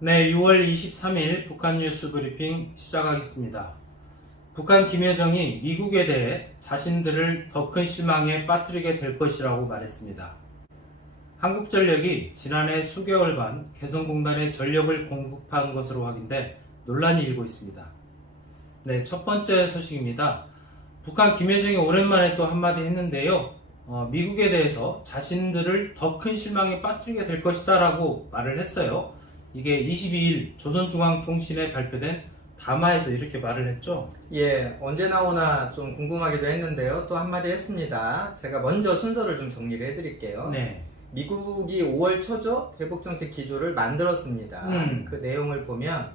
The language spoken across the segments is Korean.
네, 6월 23일 북한 뉴스 브리핑 시작하겠습니다. 북한 김여정이 미국에 대해 자신들을 더 큰 실망에 빠뜨리게 될 것이라고 말했습니다. 한국전력이 지난해 수개월간 개성공단에 전력을 공급한 것으로 확인돼 논란이 일고 있습니다. 네, 첫 번째 소식입니다. 북한 김여정이 오랜만에 또 한마디 했는데요. 미국에 대해서 자신들을 더 큰 실망에 빠뜨리게 될 것이다 라고 말을 했어요. 이게 22일 조선중앙통신에 발표된 담화에서 이렇게 말을 했죠. 예, 언제 나오나 좀 궁금하기도 했는데요. 또 한마디 했습니다. 제가 먼저 순서를 좀 정리를 해드릴게요. 네. 미국이 5월 초죠? 대북정책 기조를 만들었습니다. 그 내용을 보면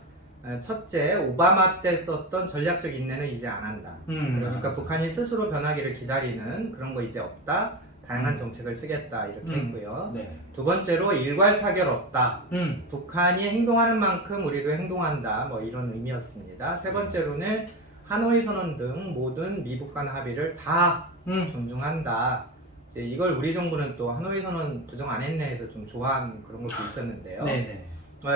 첫째, 오바마 때 썼던 전략적 인내는 이제 안 한다. 그러니까 북한이 스스로 변하기를 기다리는 그런 거 이제 없다. 다양한 정책을 쓰겠다 이렇게 했고요. 네. 두 번째로 일괄 타결 없다. 북한이 행동하는 만큼 우리도 행동한다. 뭐 이런 의미였습니다. 세 번째로는 하노이 선언 등 모든 미북 간 합의를 다 존중한다. 이제 이걸 우리 정부는 또 하노이 선언 부정 안 했네 해서 좀 좋아한 그런 것도 있었는데요. 네네.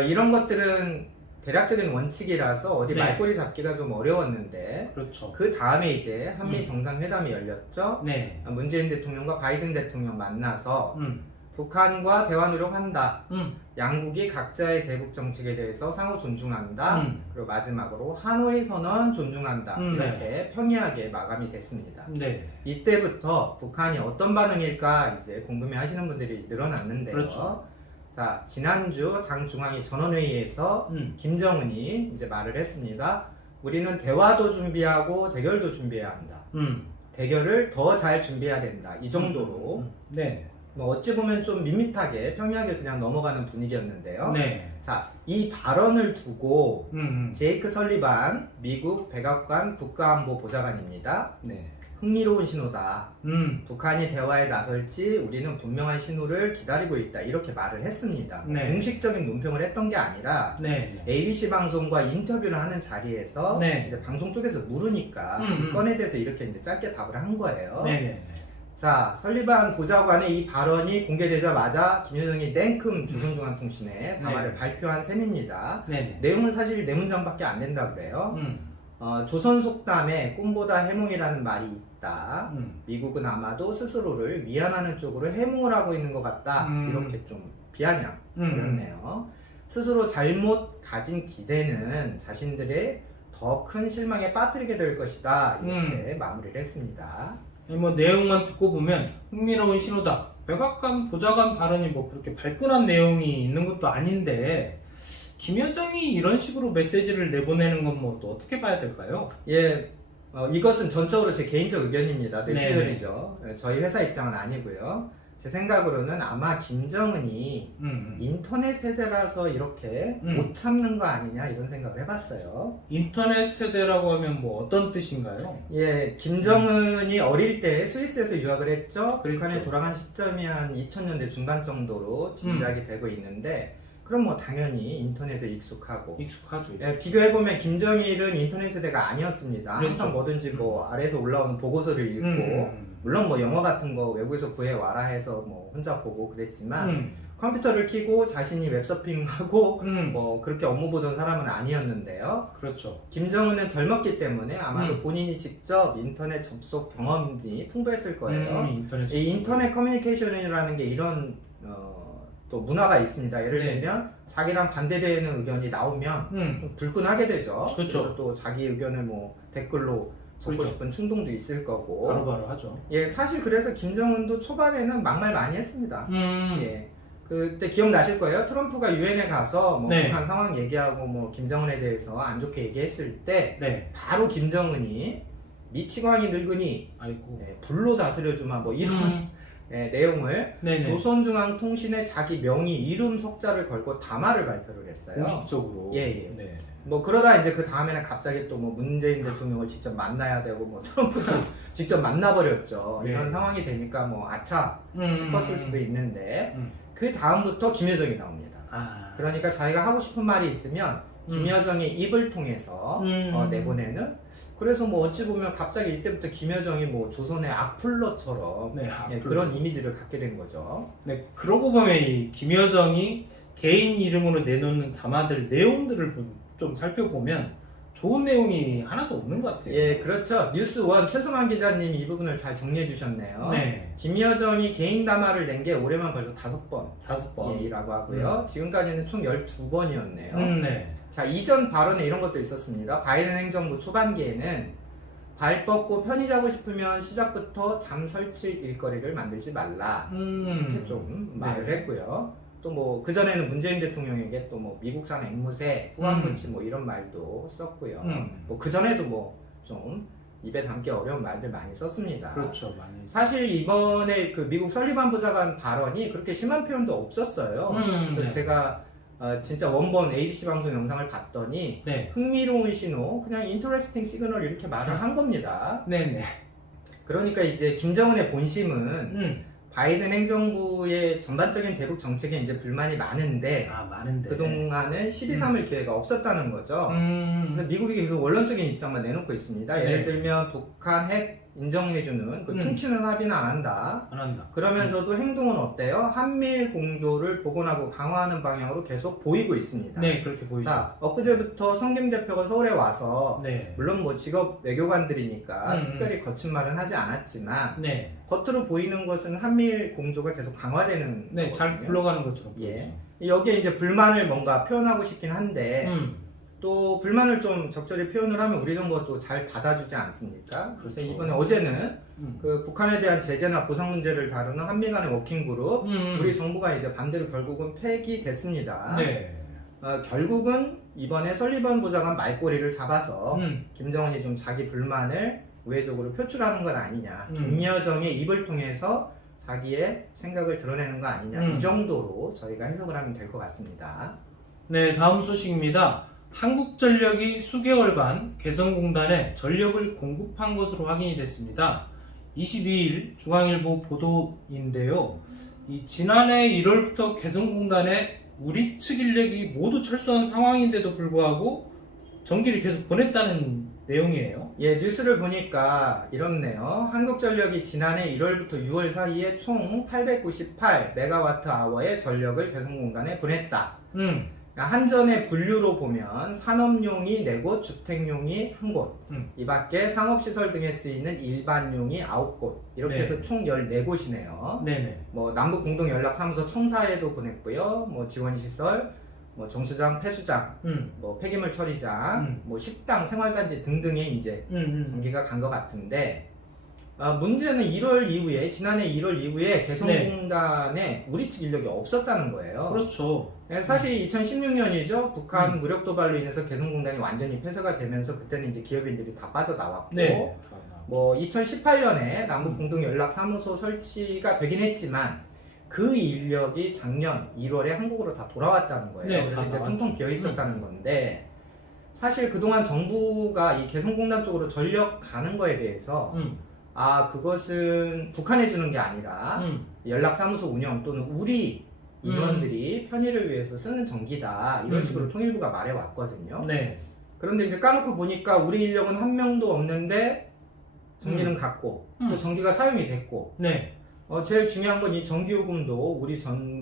이런 것들은 대략적인 원칙이라서 어디 네. 말꼬리 잡기가 좀 어려웠는데 그렇죠. 그 다음에 이제 한미 정상회담이 열렸죠. 네. 문재인 대통령과 바이든 대통령 만나서 북한과 대화 노력한다. 양국이 각자의 대북 정책에 대해서 상호 존중한다. 그리고 마지막으로 하노이 선언 존중한다. 이렇게 평이하게 마감이 됐습니다. 네. 이때부터 북한이 어떤 반응일까 이제 궁금해하시는 분들이 늘어났는데요. 그렇죠. 자, 지난주 당 중앙위 전원회의에서 김정은이 이제 말을 했습니다. 우리는 대화도 준비하고 대결도 준비해야 한다. 대결을 더 잘 준비해야 된다. 이 정도로. 네. 뭐 어찌 보면 좀 밋밋하게 평이하게 그냥 넘어가는 분위기였는데요. 네. 자, 이 발언을 두고 제이크 설리반 미국 백악관 국가안보 보좌관입니다. 네. 흥미로운 신호다. 북한이 대화에 나설지 우리는 분명한 신호를 기다리고 있다. 이렇게 말을 했습니다. 네. 공식적인 논평을 했던 게 아니라 네. ABC 방송과 인터뷰를 하는 자리에서 네. 이제 방송 쪽에서 물으니까 이 건에 대해서 이렇게 이제 짧게 답을 한 거예요. 네. 자, 설리반 보좌관의 이 발언이 공개되자마자 김여정이 냉큼 조선중앙통신에 담화를 발표한 셈입니다. 네. 내용은 사실 네 문장밖에 안 된다 그래요. 조선 속담에 꿈보다 해몽이라는 말이 있다. 미국은 아마도 스스로를 위안하는 쪽으로 해몽을 하고 있는 것 같다. 이렇게 좀 비아냥이었네요. 스스로 잘못 가진 기대는 자신들의 더 큰 실망에 빠뜨리게 될 것이다. 이렇게 마무리를 했습니다. 뭐 내용만 듣고 보면 흥미로운 신호다. 백악관 보좌관 발언이 뭐 그렇게 발끈한 내용이 있는 것도 아닌데 김여정이 이런 식으로 메시지를 내보내는 건 뭐 또 어떻게 봐야 될까요? 예, 이것은 전적으로 제 개인적 의견입니다. 네네. 뇌피셜이죠. 저희 회사 입장은 아니고요. 제 생각으로는 아마 김정은이 인터넷 세대라서 이렇게 못 참는 거 아니냐 이런 생각을 해봤어요. 인터넷 세대라고 하면 뭐 어떤 뜻인가요? 예, 김정은이 어릴 때 스위스에서 유학을 했죠. 그렇죠. 북한에 돌아간 시점이 한 2000년대 중반 정도로 짐작이 되고 있는데 그럼 뭐 당연히 인터넷에 익숙하고 익숙하죠. 예, 비교해보면 김정일은 인터넷 세대가 아니었습니다. 그렇죠. 항상 뭐든지 뭐 아래에서 올라오는 보고서를 읽고 물론 뭐 영어 같은 거 외국에서 구해와라 해서 뭐 혼자 보고 그랬지만 컴퓨터를 켜고 자신이 웹서핑하고 뭐 그렇게 업무 보던 사람은 아니었는데요. 그렇죠. 김정은은 젊었기 때문에 아마도 본인이 직접 인터넷 접속 경험이 풍부했을 거예요. 이 인터넷 커뮤니케이션이라는 게 이런 또 문화가 있습니다. 예를 들면 자기랑 반대되는 의견이 나오면 좀 불끈하게 되죠. 그렇죠. 그래서 또 자기 의견을 뭐 댓글로 적고 그렇죠. 싶은 충동도 있을 거고. 바로바로 하죠. 예, 사실 그래서 김정은도 초반에는 막말 많이 했습니다. 예. 그때 기억나실 거예요. 트럼프가 유엔에 가서 뭐 북한 상황 얘기하고 뭐 김정은에 대해서 안 좋게 얘기했을 때 바로 김정은이 미치광이 늙으니 아이고. 불로 다스려주마 뭐 이런 내용을 조선중앙통신에 자기 명의 이름 석자를 걸고 담화를 발표를 했어요. 공식적으로. 예. 네. 뭐 그러다 이제 그 다음에는 갑자기 또 뭐 문재인 대통령을 직접 만나야 되고 뭐 트럼프도 직접 만나버렸죠. 이런 상황이 되니까 뭐 아차 싶었을 수도 있는데 그 다음부터 김여정이 나옵니다. 그러니까 자기가 하고 싶은 말이 있으면 김여정의 입을 통해서 내보내는. 그래서 뭐 어찌 보면 갑자기 이때부터 김여정이 뭐 조선의 악플러처럼 네, 그런 이미지를 갖게 된 거죠. 네, 그러고 보면 이 김여정이 개인 이름으로 내놓는 담화들 내용들을 좀 살펴보면 좋은 내용이 하나도 없는 것 같아요. 예, 그렇죠. 뉴스원 최소만 기자님이 이 부분을 잘 정리해 주셨네요. 네. 김여정이 개인 담화를 낸 게 올해만 벌써 5번. 5번. 이라고 하고요. 지금까지는 총 12번이었네요. 네. 자, 이전 발언에 이런 것도 있었습니다. 바이든 행정부 초반기에는 발 뻗고 편히 자고 싶으면 시작부터 잠 설칠 일거리를 만들지 말라. 이렇게 좀 말을 네. 했고요. 또 뭐 그전에는 문재인 대통령에게 또 뭐 미국산 앵무새, 후한무치 뭐 이런 말도 썼고요. 뭐 그전에도 뭐 좀 입에 담기 어려운 말들 많이 썼습니다. 그렇죠. 많이. 사실 이번에 그 미국 설리반 보좌관 발언이 그렇게 심한 표현도 없었어요. 그래서 네. 제가 진짜 원본 ABC 방송 영상을 봤더니 네. 흥미로운 신호, 그냥 인터레스팅 시그널 이렇게 말을 한 겁니다. 네네. 그러니까 이제 김정은의 본심은 바이든 행정부의 전반적인 대북 정책에 이제 불만이 많은데 많은데. 그동안은 12.3일 기회가 없었다는 거죠. 그래서 미국이 계속 원론적인 입장만 내놓고 있습니다. 예를 네. 들면 북한 핵 인정해주는 그 퉁치는 합의는 안 한다. 안 한다. 그러면서도 행동은 어때요? 한미일 공조를 복원하고 강화하는 방향으로 계속 보이고 있습니다. 네, 그렇게 보이죠. 자, 엊그제부터 성김 대표가 서울에 와서 네. 물론 뭐 직업 외교관들이니까 음. 특별히 거친 말은 하지 않았지만 네. 겉으로 보이는 것은 한미일 공조가 계속 강화되는 네, 잘 거거든요. 굴러가는 것처럼 예. 보이죠. 여기에 이제 불만을 뭔가 표현하고 싶긴 한데 또 불만을 좀 적절히 표현을 하면 우리 정부가 또 잘 받아주지 않습니까? 그래서 그렇죠. 이번에 어제는 그 북한에 대한 제재나 보상 문제를 다루는 한미 간의 워킹그룹 우리 정부가 이제 반대로 결국은 폐기됐습니다. 네. 결국은 이번에 설리번 보좌관 말꼬리를 잡아서 김정은이 좀 자기 불만을 우회적으로 표출하는 건 아니냐, 김여정의 입을 통해서 자기의 생각을 드러내는 거 아니냐, 이 정도로 저희가 해석을 하면 될 것 같습니다. 네, 다음 소식입니다. 한국전력이 수개월간 개성공단에 전력을 공급한 것으로 확인이 됐습니다. 22일 중앙일보 보도인데요. 지난해 1월부터 개성공단에 우리 측 인력이 모두 철수한 상황인데도 불구하고 전기를 계속 보냈다는 내용이에요. 예, 뉴스를 보니까 이렇네요. 한국전력이 지난해 1월부터 6월 사이에 총 898메가와트아워의 전력을 개성공단에 보냈다. 한전의 분류로 보면 산업용이 4곳, 주택용이 1곳, 이 밖에 상업시설 등에 쓰이는 일반용이 9곳, 이렇게 네. 해서 총 14곳이네요. 네네. 뭐 남북공동연락사무소 청사에도 보냈고요. 뭐 지원시설, 뭐 정수장, 폐수장, 뭐 폐기물 처리장, 뭐 식당, 생활단지 등등에 이제 전기가 간 것 같은데, 문제는 1월 이후에, 지난해 1월 이후에 개성공단에 우리 측 인력이 없었다는 거예요. 그렇죠. 사실 2016년이죠. 북한 무력 도발로 인해서 개성공단이 완전히 폐쇄가 되면서 그때는 이제 기업인들이 다 빠져나왔고, 네. 뭐 2018년에 남북공동연락사무소 설치가 되긴 했지만 그 인력이 작년 1월에 한국으로 다 돌아왔다는 거예요. 네, 그래서 다 이제 나왔죠. 텅텅 비어 있었다는 건데, 사실 그동안 정부가 이 개성공단 쪽으로 전력 가는 거에 대해서 그것은 북한에 주는 게 아니라 연락사무소 운영 또는 우리 인원들이 편의를 위해서 쓰는 전기다, 이런 식으로 통일부가 말해왔거든요. 네. 그런데 이제 까놓고 보니까 우리 인력은 한 명도 없는데 전기는 갔고 또 전기가 사용이 됐고, 네. 제일 중요한 건 이 전기요금도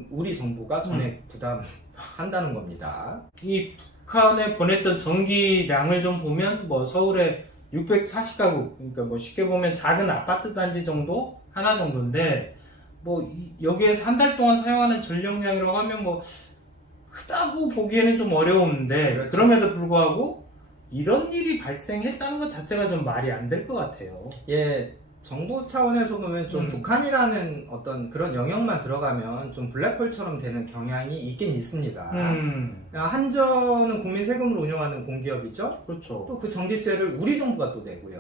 우리 정부가 전액 부담한다는 겁니다. 이 북한에 보냈던 전기량을 좀 보면 뭐 서울에 640가구, 그러니까 뭐 쉽게 보면 작은 아파트 단지 정도 하나 정도인데, 뭐 여기에서 한 달 동안 사용하는 전력량이라고 하면 뭐 크다고 보기에는 좀 어려운데, 그렇죠. 그럼에도 불구하고 이런 일이 발생했다는 것 자체가 좀 말이 안 될 것 같아요. 예, 정부 차원에서 보면 좀 북한이라는 어떤 그런 영역만 들어가면 좀 블랙홀처럼 되는 경향이 있긴 있습니다. 한전은 국민 세금으로 운영하는 공기업이죠. 그렇죠. 또 그 전기세를 우리 정부가 또 내고요.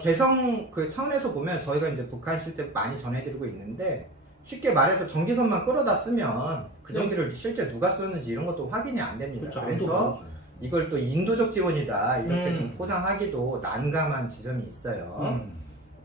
개성 그 차원에서 보면 저희가 이제 북한 실태 많이 전해드리고 있는데, 쉽게 말해서 전기선만 끌어다 쓰면 그 전기를 실제 누가 썼는지 이런 것도 확인이 안 됩니다. 그렇죠. 그래서 이걸 또 인도적 지원이다 이렇게 좀 포장하기도 난감한 지점이 있어요.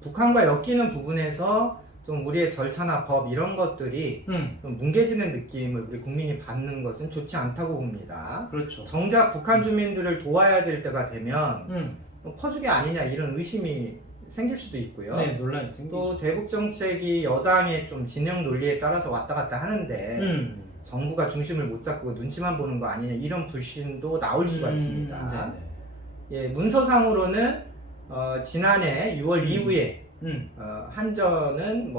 북한과 엮이는 부분에서 좀 우리의 절차나 법 이런 것들이 좀 뭉개지는 느낌을 우리 국민이 받는 것은 좋지 않다고 봅니다. 그렇죠. 정작 북한 주민들을 도와야 될 때가 되면 퍼주기 아니냐 이런 의심이 생길 수도 있고요. 네, 논란이 생기죠. 또 대북 정책이 여당의 좀 진영 논리에 따라서 왔다 갔다 하는데 정부가 중심을 못 잡고 눈치만 보는 거 아니냐 이런 불신도 나올 수가 있습니다. 네네. 예, 문서상으로는 지난해 6월 이후에 한전은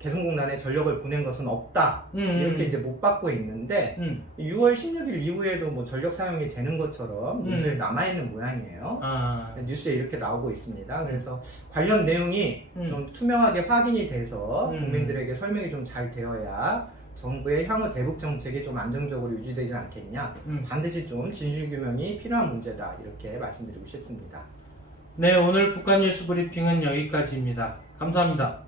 개성공단에 전력을 보낸 것은 없다 이렇게 이제 못 받고 있는데 6월 16일 이후에도 뭐 전력 사용이 되는 것처럼 문서에 남아있는 모양이에요. 뉴스에 이렇게 나오고 있습니다. 그래서 관련 내용이 좀 투명하게 확인이 돼서 국민들에게 설명이 좀 잘 되어야 정부의 향후 대북 정책이 좀 안정적으로 유지되지 않겠냐. 반드시 좀 진실규명이 필요한 문제다 이렇게 말씀드리고 싶습니다. 네, 오늘 북한 뉴스 브리핑은 여기까지입니다. 감사합니다.